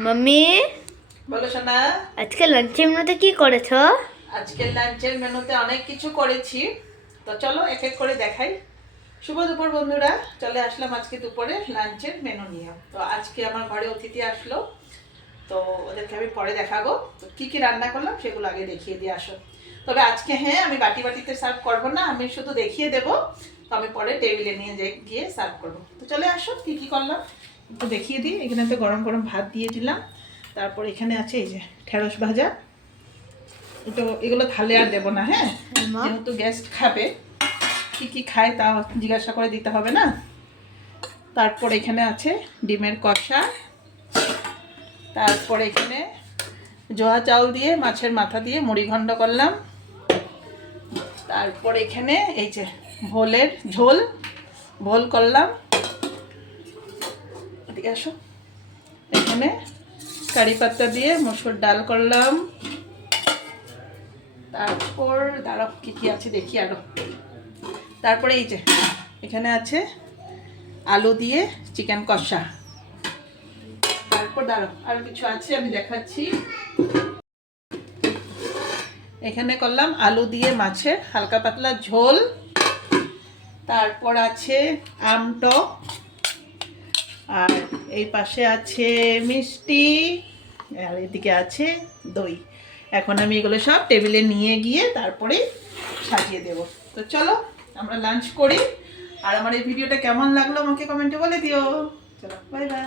Mummy বলো সোনা। আজকে লাঞ্চের মেনুতে কি করেছো? আজকে লাঞ্চের মেনুতে অনেক কিছু করেছি, তো চলো এক এক করে দেখাই। শুভ দুপুর বন্ধুরা, চলে আসলাম আজকে দুপুরে লাঞ্চের মেনু নিয়ে। তো আজকে আমার ঘরে অতিথি আসলো, তো ওদেরকে আমি পরে দেখাবো। তো কি কি রান্না করলাম সেগুলো আগে দেখিয়ে দিয়ে আসো। তবে আজকে হ্যাঁ, আমি বাটিতে সার্ভ করবো না, আমি শুধু দেখিয়ে দেবো। তো আমি পরে টেবিলে নিয়ে গিয়ে সার্ভ করবো। তো চলে আসো কি কি করলাম একটু দেখিয়ে দিই। এখানে তো গরম গরম ভাত দিয়ে দিলাম, তারপর এখানে আছে এই যে ঢেঁড়স ভাজা। তো এগুলো থালে আর দেবো না, হ্যাঁ, যেহেতু গেস্ট খাবে, কি কি খায় তা জিজ্ঞাসা করে দিতে হবে না। তারপর এখানে আছে ডিমের কষা, তারপর এখানে জোয়া চাউল দিয়ে মাছের মাথা দিয়ে মুড়ি ঘন্ট করলাম। তারপর এখানে এই যে ভোলের ঝোল, ভোল করলাম। এদিকে আসো, এখানে কারি পাতা দিয়ে মসুর ডাল করলাম। তারপর দাঁড়াও কি কি আছে দেখি আরো। তারপরে এই যে এখানে আছে আলু দিয়ে চিকেন কষা। তারপর দাঁড়াও আর কিছু আছে আমি দেখাচ্ছি। এখানে করলাম আলু দিয়ে মাছের হালকা পাতলা ঝোল। তারপর আছে আমটক, আর এই পাশে আছে মিষ্টি, আর এদিকে আছে দই। এখন আমি এগুলো সব টেবিলে নিয়ে গিয়ে তারপরে সাজিয়ে দেব। তো চলো আমরা লাঞ্চ করি। আর আমার এই ভিডিওটা কেমন লাগলো আমাকে কমেন্টে বলে দিও। চলো বাই বাই।